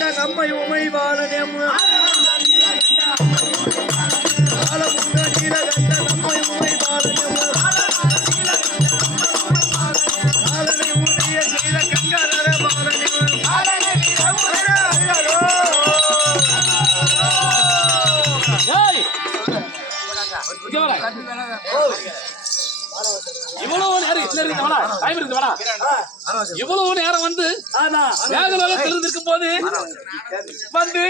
நீலகண்ட நம்மை உமை பாலனேம் ஆலமுண்ட நீலகண்ட நம்மை உமை பாலனேம் ஆலனை உடைய செய்த கங்கரர பாலனேம் இவ்வளவு நேரம் வந்து மேகலோகம் தெரிந்திருக்கும் போது வந்து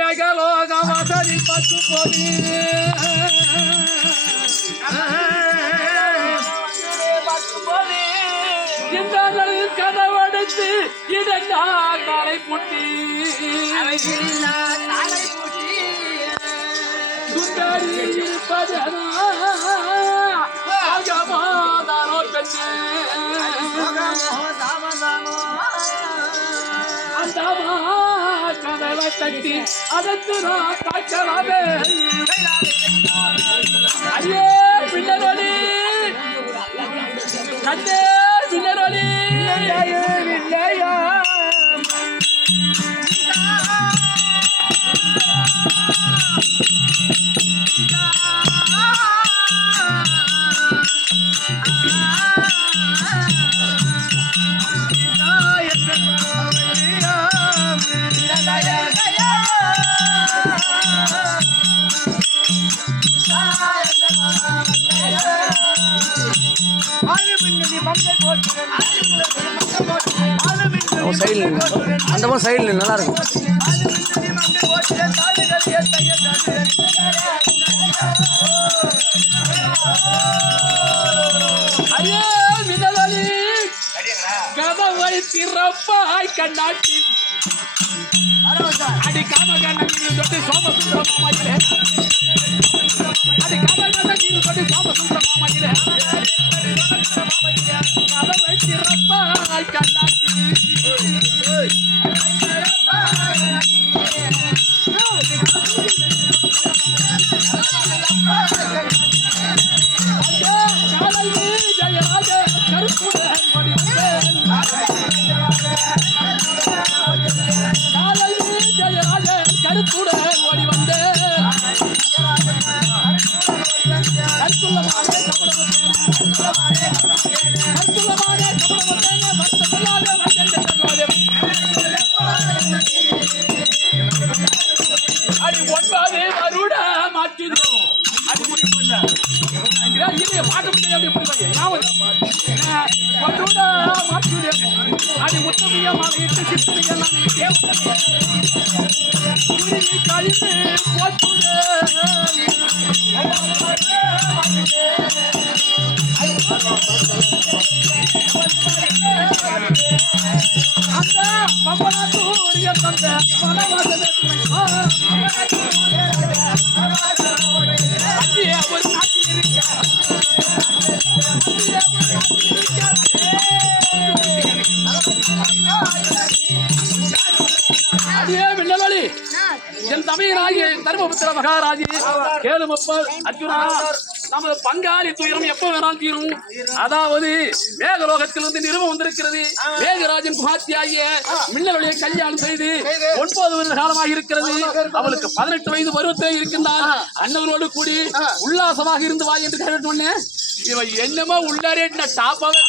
மேகலோகம் வாசலில் பார்க்கும் போது இந்த கதவடைத்து இடங்கா காலை பூட்டி சுந்தரி பஜனா கதவை தட்டி அதற்கு நான் காய்ச்சலாவே ஐயே பின்னரொலி கண்டே பின்னரொலி இல்லையா அந்த சைடில் நல்லா இருக்கும். ஐயோ மின்னலி கதவை திறப்பாய் கண்ணாட்டி அடி காமகண்ண நீர் தொட்டு சோமசுந்தரமாயிலே அடி காமகண்ண நீர் தொட்டு சோமசுந்தரமாயிலே கதவை திறப்பாய் கண்ணாட்டி கருத்துடன் ஓடி வந்தே அடி ஒன்பது வருட மாற்றுது பாட்டு மாற்றுது அடி முத்தமையா மாலையிட்டு சித்தனையெல்லாம் கழிந்து போற்றுது அந்த பம்பனாத்தூரிய தந்த மனவாசனை ஒரு நாட்டில் இருக்க என் தமையனாகிய தர்மபுத்திர மகாராஜி கேளுமப்பர் அர்ஜுனா நமது பங்காளி துயரம் எப்ப வேணாலும் தீரும். அதாவது மேகலோகத்திலிருந்து நிறுவனம் வந்திருக்கிறது. மேகராஜன் குமார்த்தியாகிய மின்னலுடைய கல்யாணம் செய்து 9 வருட காலமாக இருக்கிறது. அவளுக்கு 18 வயது பருவத்தை இருக்கின்றார். அண்ணவரோடு கூடி உல்லாசமாக இருந்து வா என்று கேட்டோன்னே இவன் என்னமோ உள்ளாரே டாப்பாவே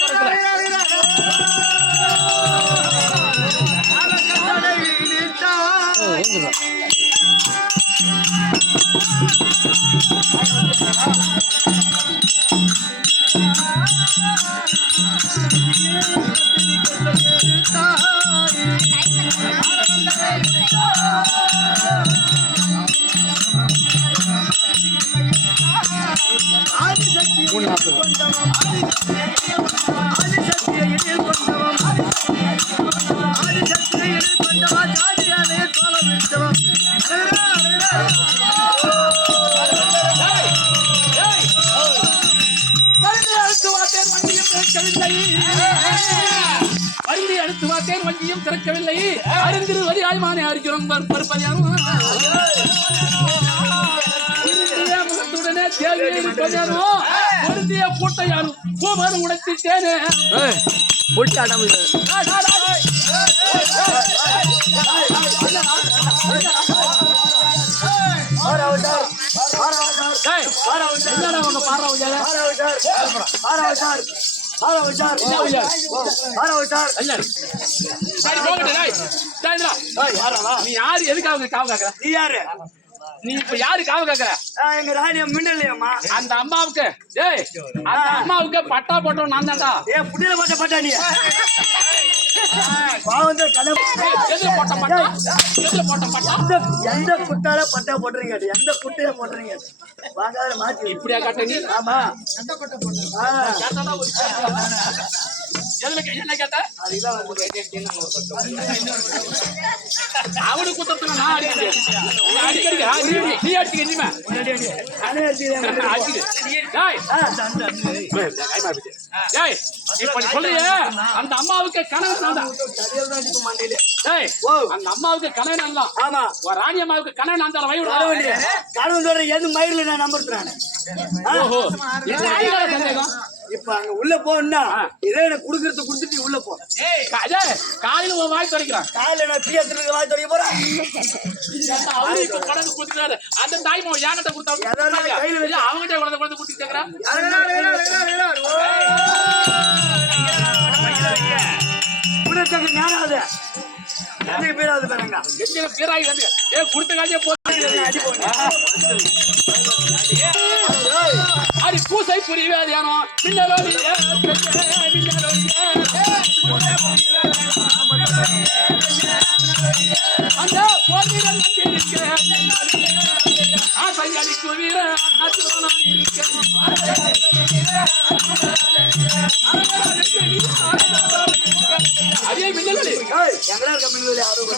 வங்கியும் திறக்கவில்லை. அறிந்திருவது ஆய்மானே அறிக்கிறோம் முகத்துடனே தேவையை இருப்பதானோ பொருந்திய பூட்டையானும் பூமரும் உடைத்திட்டேனே பொட்டாட்டம் டேய், என்னடா உங்க பாடுற உஜால? ஐயா, சரி, போகட்டும், டேய். டேய், இந்தா. நீ யாரு? எதுக்காக காவு காக்குற? நீ யாரு? நீ இப்ப யாரு காவு காக்குற? எங்க ராணியா மின்னலையம்மா. அந்த அம்மாவுக்கு டேய், அந்த அம்மாவுக்கு பட்டா போட்டோம் நான் தான்டா. ஏன் புட்டியில போட்ட பட்டா நீ? பாவம் தான் கதை. எதுல போட்ட பட்டா? எதுல போட்ட பட்டா? எந்த குட்டால பட்டா போட்டுறீங்க? எந்த குட்டையில போட்டுறீங்க? வாங்காத மாத்தி. இப்படியா காட்ட நீ? ஆமா. கேட்டாடா ஒரு எதுல என்ன கேட்ட? அவனுக்கு குத்தத்துல நான் அடிக்கிறேன். நீ அடிச்சுக்க இனிமே. டேய், இப்ப நீ சொல்றியே அந்த அம்மாவுக்கு கணவன் நான் தான். டேய், அந்த அம்மாவுக்கு கணவன் நான் தான். ஆமா. ராணி அம்மாவுக்கு கணவன் நான் தான். வயிறு கடவுள் சொல்ற எது மயில நான் நம்புறேன். ஓஹோ, சந்தேகம். இப்ப அங்க உள்ள போனா இதே எனக்கு குடுக்கறது குடுத்துட்டு உள்ள போ. காலையில உன் வாய் தொடக்கிறான். காலையில நான் பியத்துக்கு வாய் தொடக்க போறேன். அவரு இப்ப கொண்டு கொடுத்துறாரு. அந்த தாய்மா யாங்கிட்ட கொடுத்தாங்க அவங்ககிட்ட கொண்டு கொடுத்துக்கிறான். உனக்கு நேரம் அது என்ன பேராது பாருங்க. எங்க பேராகி வந்து கொடுத்த காட்சியை போட்டு அடி பூசை புரியவே அதிகானோ அந்த போதிடம் இருக்கிறேன் ஆசையடிக்கு வீர அதே மின்னல் எங்களா இருக்க மின்னல் யாரும்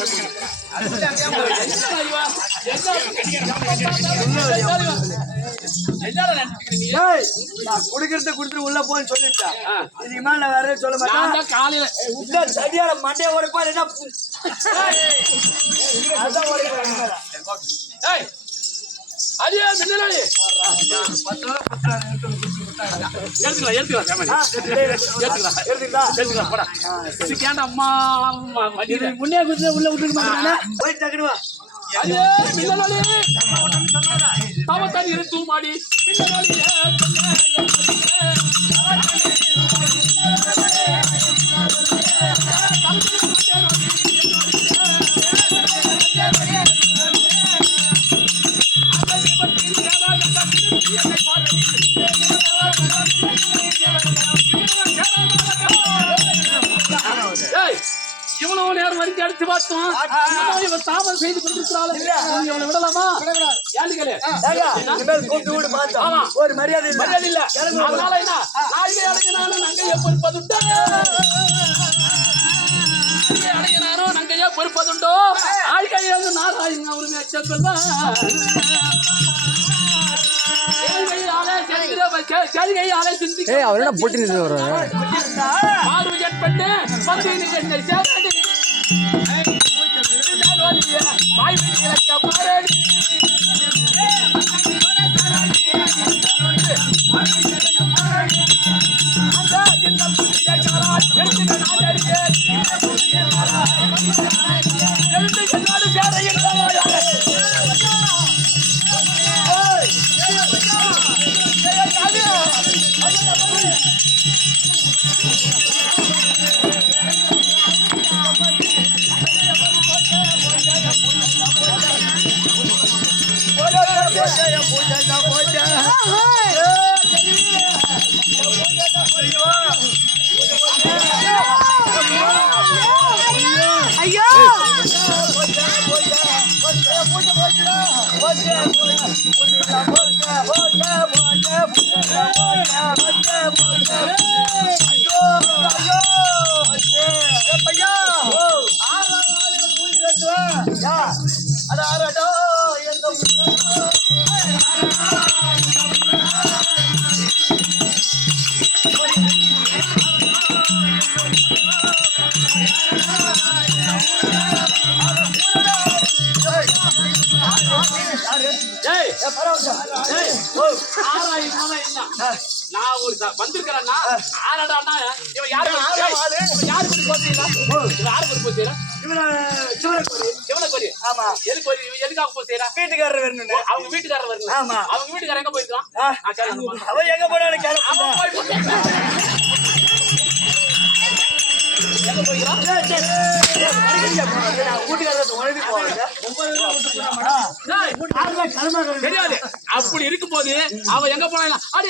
குடுக்கறத குடுத்துட்டு உள்ள போன்னு சொல்லிட்டேன். இதுக்கு மேல நான் வேற சொல்ல மாட்டேன். காலையில சரியான மண்டைய உடைப்பாரு என்ன அதே மின்னல் முன்னே குடுத்து உள்ள விட்டுக்க மாட்டாங்க. போய் தக்கிடுவா தவத்தன் இரு தூமாடி இவ்வளவு நேரம் வரைக்கும் அடிச்சு பார்த்தோம். இவன் தாமதம் செய்து கொண்டிருக்கிறாள். இவனை விடலாமா? ஒரு மரியாதை மரியாதை இல்ல. அதனால என்ன நாய்கை அடையினாலும் நங்கையை பொறுப்பதுண்டோ அடையினாலும் நங்கையை பொறுப்பதுண்டோ ஆழ்கையை வந்து நாராயண உரிமை சொல்வா அவரோட போட்டி நான் ஒரு வந்திருக்கிறேன்னா ஆறாடா இவன் யாரு யாரு போறீங்களா யாரு போறீங்களா சிவனை போறியா? ஆமா. எதுக்காக போய் செய்யறா? வீட்டுக்காரர் வரணும். அவங்க வீட்டுக்காரர் வரணும். ஆமா. அவங்க வீட்டுக்காரர் எங்க போயிருக்கான்? அவன் எங்க போனாலும் கேளு. எங்க போயிருக்கான்? தெரியாது. அப்படி இருக்கும் போது அவன் எங்க போனா அடி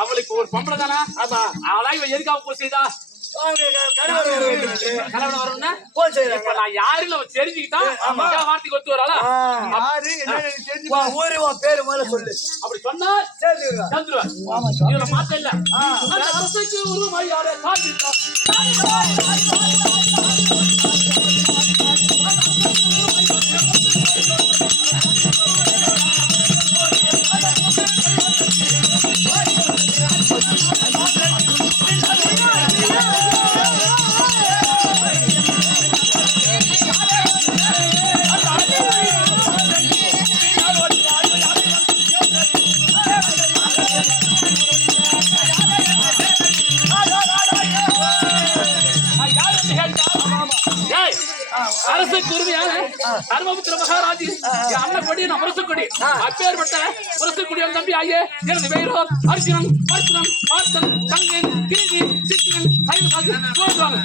அவளுக்கு ஒரு பொம்பளை தானா? அவளா இவன் எதுக்காக போய் செய்தா? தெரிஞ்சுக்கிட்டான் வார்த்தைக்கு ஒத்து வராளா? பேரு மேல சொல்லு. அப்படி சொன்னா மாத்த இல்ல. அரசுக்கு ஒரு மரியாதை அரசுக்கு உரிமையான தர்மபுத்திர மகாராஜி அண்ணன் கொடி அரசுக்கொடி அப்பேற்பட்ட அரசுக்குடியோட தம்பி ஆகிய எனது பெயரோர் அர்ஜுனன் அர்ஜுனன் பார்த்தன் தங்கன் கிருமி சிக்கன் சொல்லுவாங்க.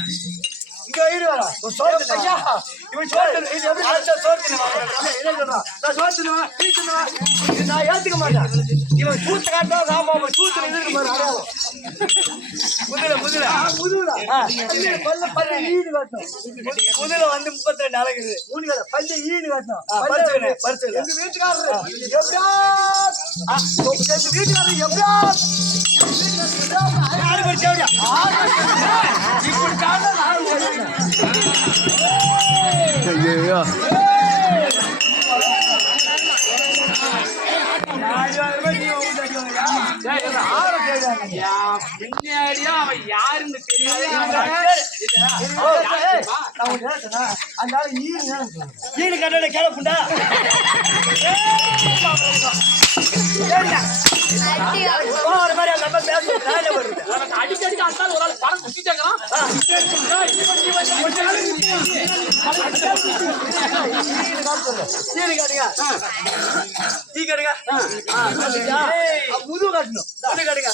நான் ஏத்துக்க மாட்டேன். இவன் சூத்த காட்டுறோம். முதல வந்து 32 அழகுது. பஞ்ச ஈடு காட்டணும். எங்க வீட்டுக்காரரு பின்னாடியா அவன் யாருன்னு தெரியாது. ஈடு கட்டட கேளப்புண்டா. அடிக்கடிக்கு அந்த ஒரு ஆள் பணம் குத்திட்டாங்க. முது காட்டணும். காட்டுங்க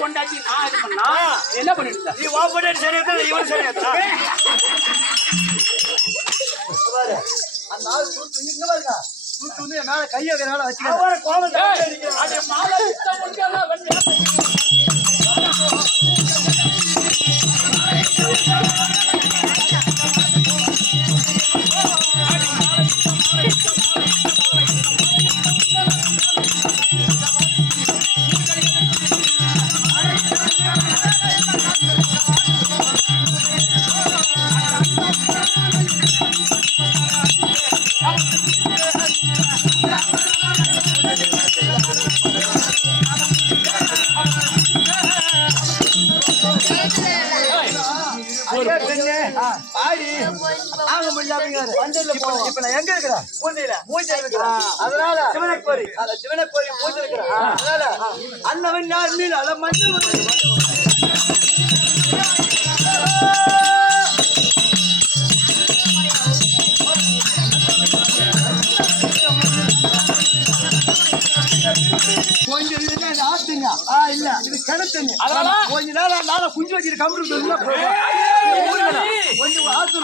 பொண்டாட்டி நான் இது பண்ணா என்ன பண்ணிட்டு நீ வா பொண்டாட்டி சரியா இவன் சரியா அந்த ஆள் சூத்து இங்க பாருங்க சூத்து வந்து மேல கைய வேற வச்சுக்க அவர கோவம் அடி மாலை இஷ்ட முடியல சாப்பிடுங்க. இப்ப நான் எங்க இருக்கிறேன்? பூஜையில இருக்கிறேன். அதனால சிவனை கோரி பூஜை இருக்கிறேன். அதனால அண்ணவன் யார் மீன் அத மஞ்சள் இல்ல இது கிணத்தண்ணி. அதனால கொஞ்ச நேரம் நாள குஞ்சு வச்சிட்டு கம்ப்யூட்டர் கொஞ்சம் ஆத்து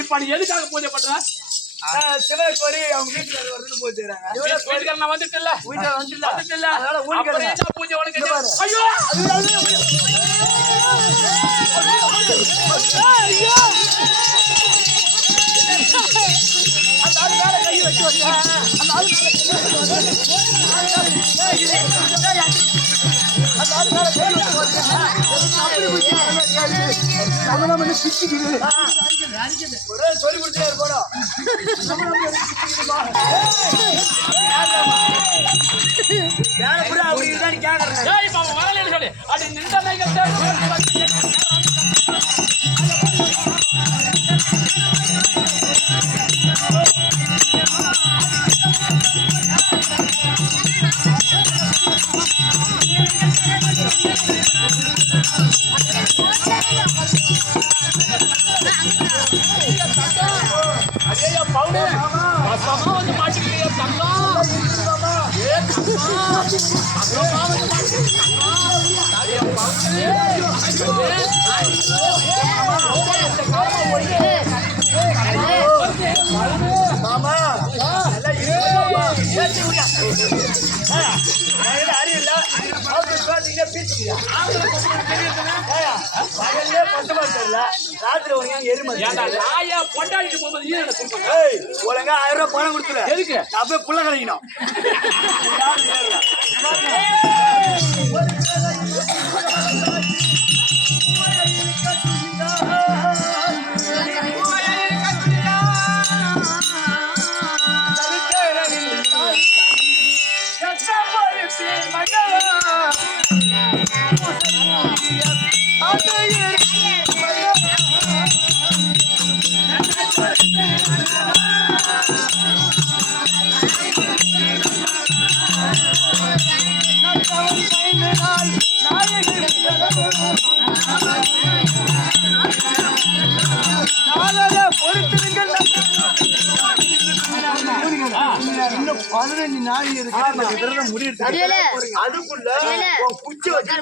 இப்ப நீ எதுக்காக பூஜை பண்ற? சிவனை கோரி அவங்க வீட்டுக்கு வருதுன்னு பூஜை செய்றாங்க. வீட்டுக்கு நான் வந்துட்டேன்ல, வந்துட்டேன்ல, அதனால அப்புறம் என்ன பூஜை உனக்கு? ஐயோ ஐயோ அந்த ஆளு மேல கை வச்சு வச்சா அந்த ஆளு மேல கை வச்சு சொல்லி கொடுத்துட்டே போனோம். அப்படி இருந்தான்னு கேக்குறேன். வரலன்னு சொல்லி அது நின்ற வந்து மாட்டிக்கிட்டே தங்கம் மாமா அறிவில்ல ராத்திரி கொண்டாடிட்டு போகும்போது ஒழுங்கா 1000 ரூபாய் பணம் கொடுத்துரு. எதுக்கு? அப்படியே புள்ள கிடைக்கணும். இன்னும் 15 நாள் இருக்கு. முடிவு அதுக்குள்ள குச்சி வச்சு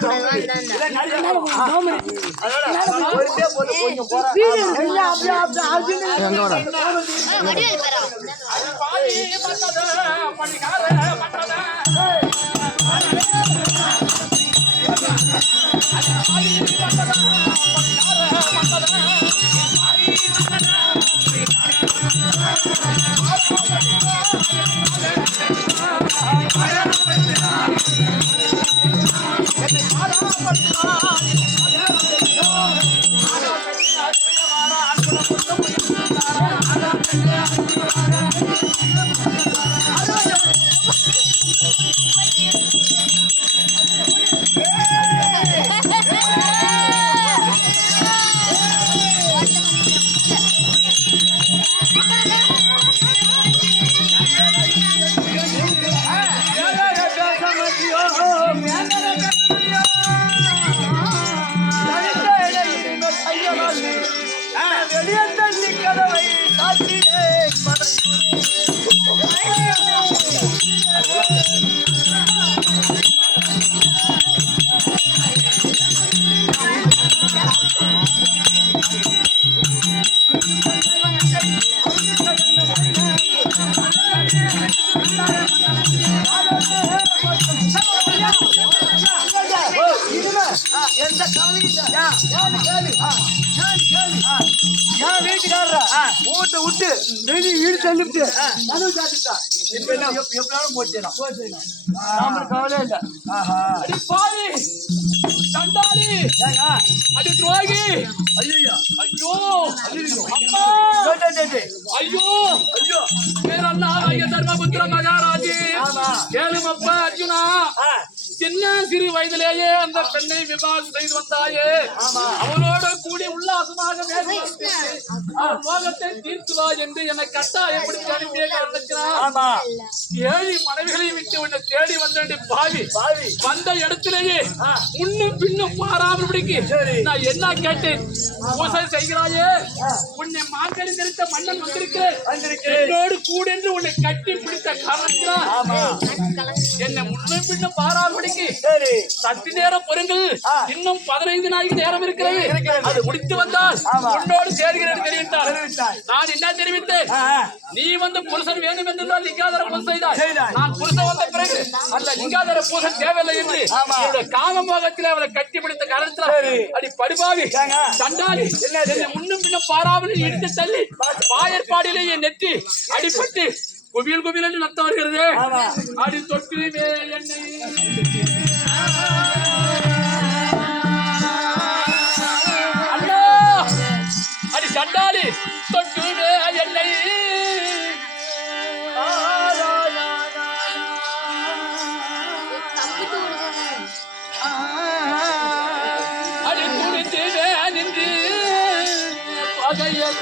கொஞ்சம் நான் வீட்டுக்காரரா வீட்டை விட்டு வெளியே வீடு தள்ளிட்டு கனவு சாத்திட்டா இப்ப என்ன எப்படினாலும் போச்சுடலாம் நம்மளுக்கு கவலை இல்லை அடி பாவி சண்டாளி அடி துரோகி ஐயோ ஐயோ அம்மா ஐயோ ஐயோ பேரண்ணா ஐய தர்மபுத்திர மகாராஜி கேளுமப்பா அர்ஜுனா சின்ன சிறு வயதிலேயே அந்த பெண்ணை விவாகம் செய்து வந்தாயே அவளோட கூடி உல்லாசமாக மோகத்தை தீர்த்துவா என்று என்னை கட்டாயப்படுத்தி அனுப்பிய காரணத்தினா 7 மனைவிகளை விட்டு உன்னை தேடி வந்தேன் பாவி வந்த இடத்திலேயே முன்னும் பின்னும் மாறாமல் பிடிக்கு நான் என்ன கேட்டேன் பூசை செய்கிறாயே உன்னை மாங்கனி தெரிந்த மன்னன் வந்திருக்கிறேன் என்னோடு கூட என்று உன்னை கட்டி பிடித்த காரணத்தினா என்னை முன்னும் பின்னும் பாராமல் பிடிக்கு சற்று நேரம் பொருங்கள் இன்னும் 15 நாளைக்கு நேரம் இருக்கிறது அது முடித்து வந்தால் உன்னோடு சேர்கிறேன் தெரிவித்தார் நான் என்ன தெரிவித்தேன் நீ வந்து புருஷன் வேண்டும் என்றால் லிங்காதர பூசை செய்தாய் நான் புருஷன் வந்த பிறகு அந்த லிங்காதர பூசை தேவையில்லை என்று என்னுடைய காமமோகத்தில் அவளை கட்டி பிடித்த காரணத்தில் அடி படுபாவி சண்டாளி என்னை முன்னும் பின்னும் பாராமல் இடித்து தள்ளி வாயற்பாடிலே என் நெற்றி அடிபட்டு குபியல் குபியல் என்று நத்த வருகிறது அடி தொட்டிலுமே என்னை அண்ணா அடி சண்டாளி தொட்டிலுமே என்னை அடி துணித்திலே நின்று பகையல்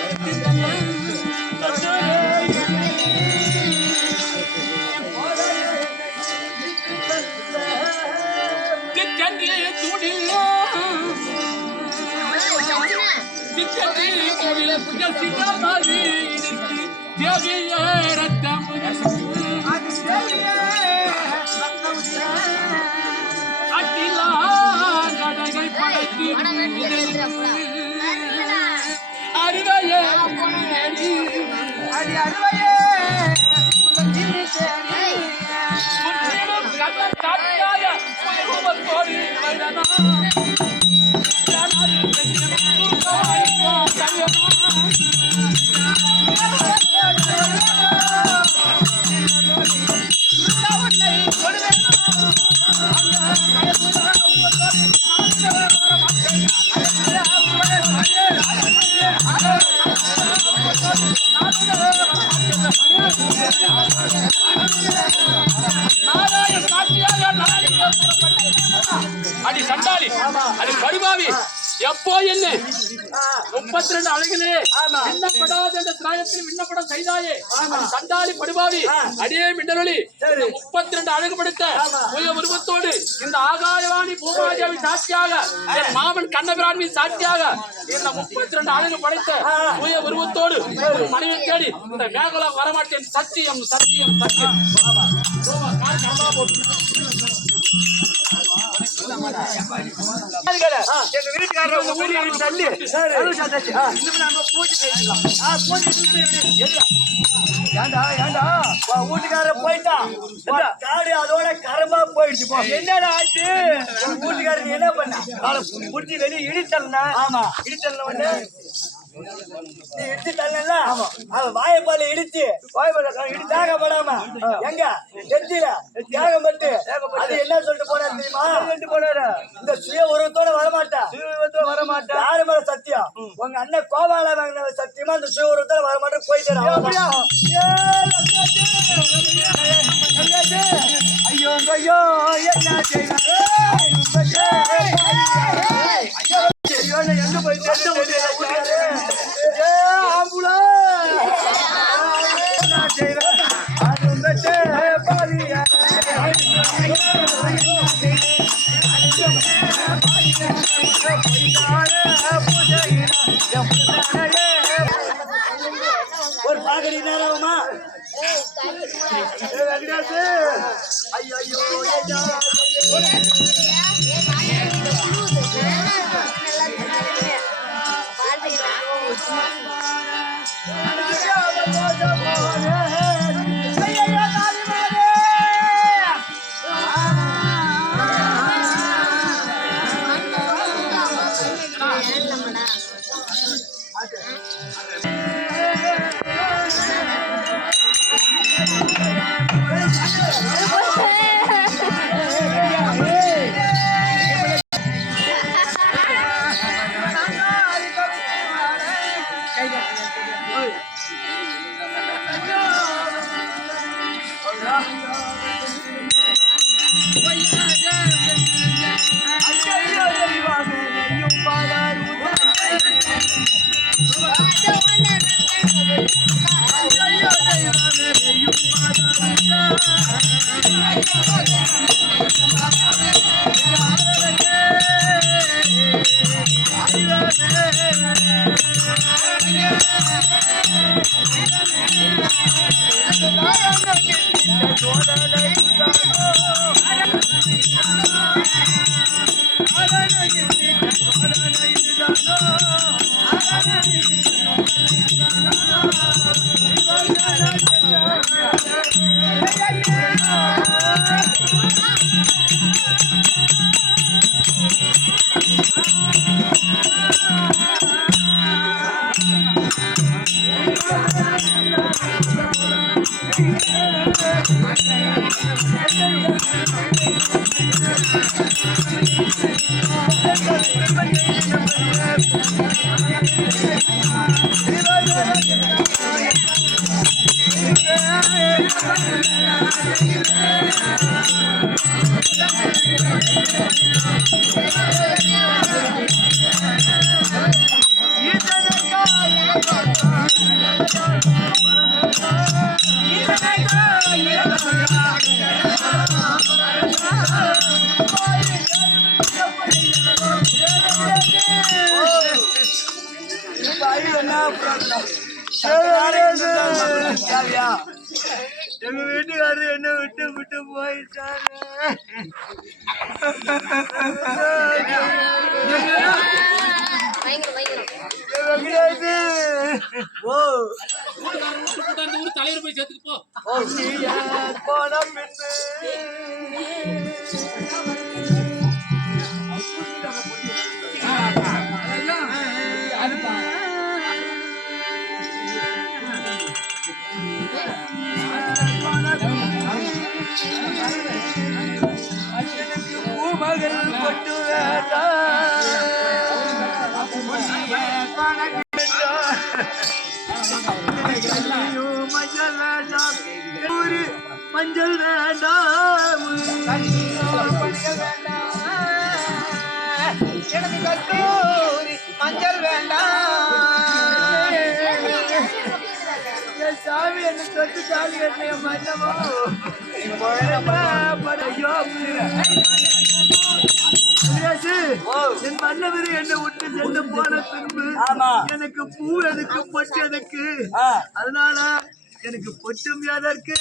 அடி சண்டாளி அடி படுபாவி எப்போ என்ன 32 அழகிலே விண்ணப்படாத என்ற திராயத்தில் விண்ணப்படம் செய்தாயே சண்டாளி படுபாவி அடியே மின்னலொளி 32 அழகு படுத்த உய உருவத்தோடு இந்த ஆகாயவாணி பூமாதேவி சாட்சியாக என் மாமன் கண்ணபிரான்மி சாட்சியாக இந்த 32 அழகு படைத்த உய உருவத்தோடு மனைவி தேடி இந்த மேகலா வரமாட்டேன் சத்தியம் சத்தியம் சத்தியம் எங்க வீட்டுக்காரர் தள்ளி ஏண்டா வீட்டுக்காரர் போயிட்டான் காடு அதோட கரமா போயிடுச்சு என்னடா ஆச்சு வீட்டுக்காரர் என்ன பண்ண புடிச்சு வெளியே இடித்தல்னா இடித்தல்ல வந்து நீ இடிச்சு தள்ளல அவன் வாயப்பால இடிச்சு இடித்தாக படாம எங்க நெத்தியில தியாகம் பட்டு அது என்ன சொல்லிட்டு போனா தெரியுமா போனாரு இந்த சுய உருவத்தோட வரமாட்டா யாரு மேல சத்தியம் உங்க அண்ணன் கோபால வாங்கின சத்தியமா இந்த சுய உருவத்தோட வரமாட்டேன் போயிட்டு ஐயோ ஐயோ என்ன எங்க போயிட்டு ஒரு பாகடி நேரமா ஐயோ எங்க வீட்டுக்காரரு என்ன விட்டு விட்டு போயிட்டாரு. தலைவர் போய் சேர்த்துக்கு போ. போன பின்னு மகள் கொட்டு மஞ்சள் வேண்டாம், மஞ்சள் வேண்டாம், எனக்கு கத்தூரி மஞ்சள் வேண்டாம். சாமி என்ன தொட்டு தாலி கட்டிய மன்னமோ என் மன்னவர் என்னை விட்டு சென்று போன பின்பு எனக்கு பூ எதுக்கு பொட்டு எதுக்கு, அதனால எனக்கு பொட்டும் எதற்கு.